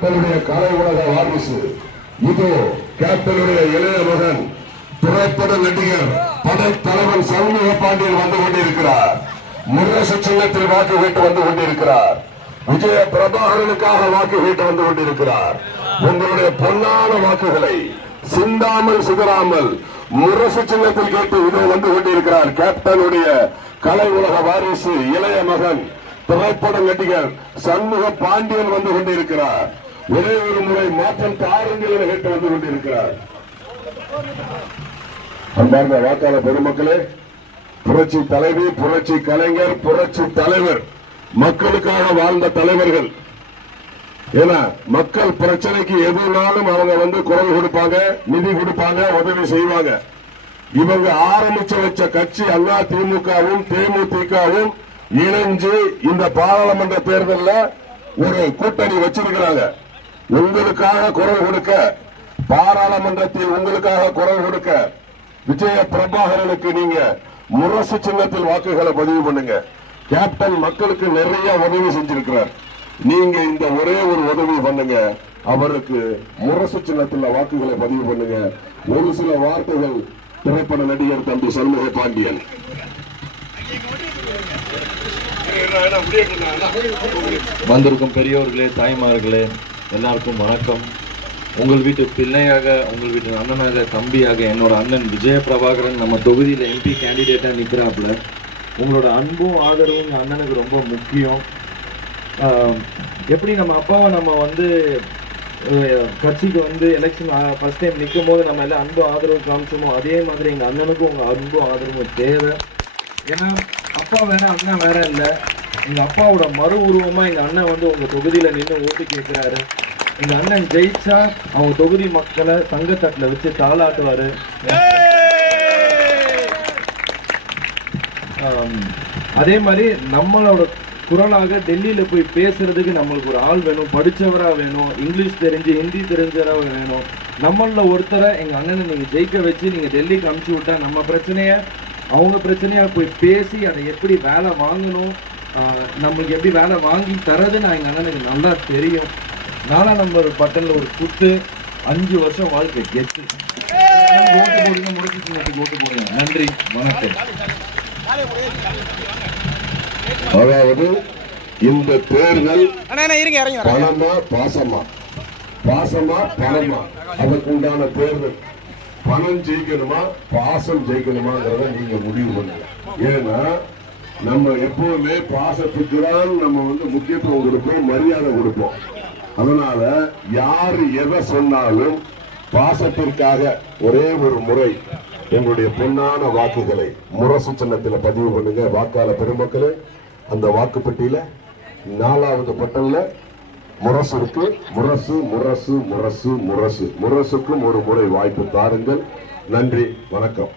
கேப்டனுடைய கலை உலக வாரிசு. இதோ கேப்டனுடைய இளைய மகன் திரைப்பட நடிகர் படைத்தலைவன் சண்முக பாண்டியன் வந்து கொண்டிருக்கிறார். முரசு சின்னத்தில் வாக்கு கேட்டு வந்து கொண்டிருக்கிறார். விஜய பிரபாகரனுக்காக வாக்கு கேட்டு வந்து கொண்டிருக்கிறார். உங்களுடைய பொன்னான வாக்குகளை சிந்தாமல் சிதறாமல் முரசு சின்னத்தில் கேட்டு இதோ வந்து கொண்டிருக்கிறார். கேப்டனுடைய கலை உலக வாரிசு இளைய மகன் திரைப்பட நடிகர் சண்முக பாண்டியன் வந்து கொண்டிருக்கிறார். ஒரே ஒரு முறை மாற்றம் தாருங்கள் கேட்டு வந்து கொண்டிருக்கிறார். அன்பார்ந்த வாக்காளர் பெருமக்களே புரட்சி தலைவி புரட்சி கலைஞர் புரட்சி தலைவர் மக்களுக்காக வாழ்ந்த தலைவர்கள். ஏன்னா மக்கள் பிரச்சனைக்கு எதுனாலும் அவங்க வந்து குரல் கொடுப்பாங்க நிதி கொடுப்பாங்க உதவி செய்வாங்க. இவங்க ஆரம்பிச்சு வச்ச கட்சி அண்ணா திமுகவும் தேமுதிகவும் இணைஞ்சு இந்த பாராளுமன்ற தேர்தலில் ஒரு கூட்டணி வச்சிருக்கிறாங்க. உங்களுக்காக குரல் கொடுக்க பாராளுமன்றத்தில் உங்களுக்காக குரல் கொடுக்க விஜய பிரபாகரனுக்கு நீங்க முரசு சின்னத்தில் வாக்குகளை பதிவு பண்ணுங்க. கேப்டன் மக்களுக்கு நிறைய உதவி செஞ்சிருக்கிறார். நீங்க இந்த ஒரே ஒரு உதவி பண்ணுங்க. அவருக்கு முரசு சின்னத்தில் வாக்குகளை பதிவு பண்ணுங்க. ஒரு சில வார்த்தைகள் திரைப்பட நடிகர் தம்பி சண்முக பாண்டியன். வந்திருக்கும் பெரியோர்களே தாய்மார்களே எல்லாருக்கும் வணக்கம். உங்கள் வீட்டு பிள்ளையாக உங்கள் வீட்டு அண்ணனாக தம்பியாக என்னோட அண்ணன் விஜய பிரபாகரன் நம்ம தொகுதியில் எம்பி கேண்டிடேட்டாக நிற்கிறாப்புல உங்களோட அன்பும் ஆதரவும் எங்கள் அண்ணனுக்கு ரொம்ப முக்கியம். எப்படி நம்ம அப்பாவை நம்ம வந்து கட்சிக்கு வந்து எலெக்ஷன் ஃபர்ஸ்ட் டைம் நிற்கும் போது நம்ம எல்லாம் அன்பு ஆதரவு காமிச்சோமோ அதே மாதிரி எங்கள் அண்ணனுக்கும் உங்கள் அன்பும் ஆதரவும் தேவை. ஏன்னா அப்பா வேற அண்ணன் வேற இல்லை. எங்கள் அப்பாவோட மறு உருவமாக எங்கள் அண்ணன் வந்து உங்கள் தொகுதியில் நின்று ஓட்டு கேட்குறாரு இந்த அண்ணன் ஜெயிச்சா அவங்க தொகுதி மக்களை தங்கத்தட்டுல வச்சு தாளாட்டுவாரு. அதே மாதிரி நம்மளோட குரலாக டெல்லியில் போய் பேசுறதுக்கு நம்மளுக்கு ஒரு ஆள் வேணும் படித்தவராக வேணும் இங்கிலீஷ் தெரிஞ்சு ஹிந்தி தெரிஞ்சவராக வேணும். நம்மள ஒருத்தரை எங்கள் அண்ணனை நீங்கள் ஜெயிக்க வச்சு நீங்கள் டெல்லிக்கு அனுப்பிச்சி விட்டா நம்ம பிரச்சனையை அவங்க பிரச்சனையாக போய் பேசி அதை எப்படி வேலை வாங்கணும் நம்மளுக்கு எப்படி வேலை வாங்கி தரது நான் எங்கள் அண்ணனுக்கு நல்லா தெரியும். நாலாம் நம்பர் பட்டன்ல ஒரு குத்து அஞ்சு வருஷம் வாழ்க்கை கெத்து. ஓட்டு போடுங்க முடிச்சு ஓட்டு போடுங்க நன்றி வணக்கம். அதாவது இந்த தேர்தல் அண்ணா அண்ணா இருங்க இறங்கி வரேன். பணமா பாசமா? பாசமா பணமா? அதுக்கு உண்டான தேர்தல். பணம் ஜெயிக்கணுமா பாசம் ஜெயிக்கணுமாங்கிறத நீங்க முடிவு பண்ணுங்க. ஏன்னா நம்ம எப்பவுமே பாசத்துக்கு தான் நம்ம வந்து முக்கியத்துவம் கொடுப்போம் மரியாதை கொடுப்போம். அதனால யார் எதை சொன்னாலும் பாசத்திற்காக ஒரே ஒரு முறை எங்களுடைய பொன்னான வாக்குகளை முரசு சின்னத்தில் பதிவு பண்ணுங்க. வாக்காளர் பெருமக்களே அந்த வாக்குப்பட்டியில நாலாவது பட்டன்ல முரசு இருக்கு முரசு முரசு முரசு முரசு. முரசுக்கும் ஒரு முறை வாய்ப்பு தாருங்கள். நன்றி வணக்கம்.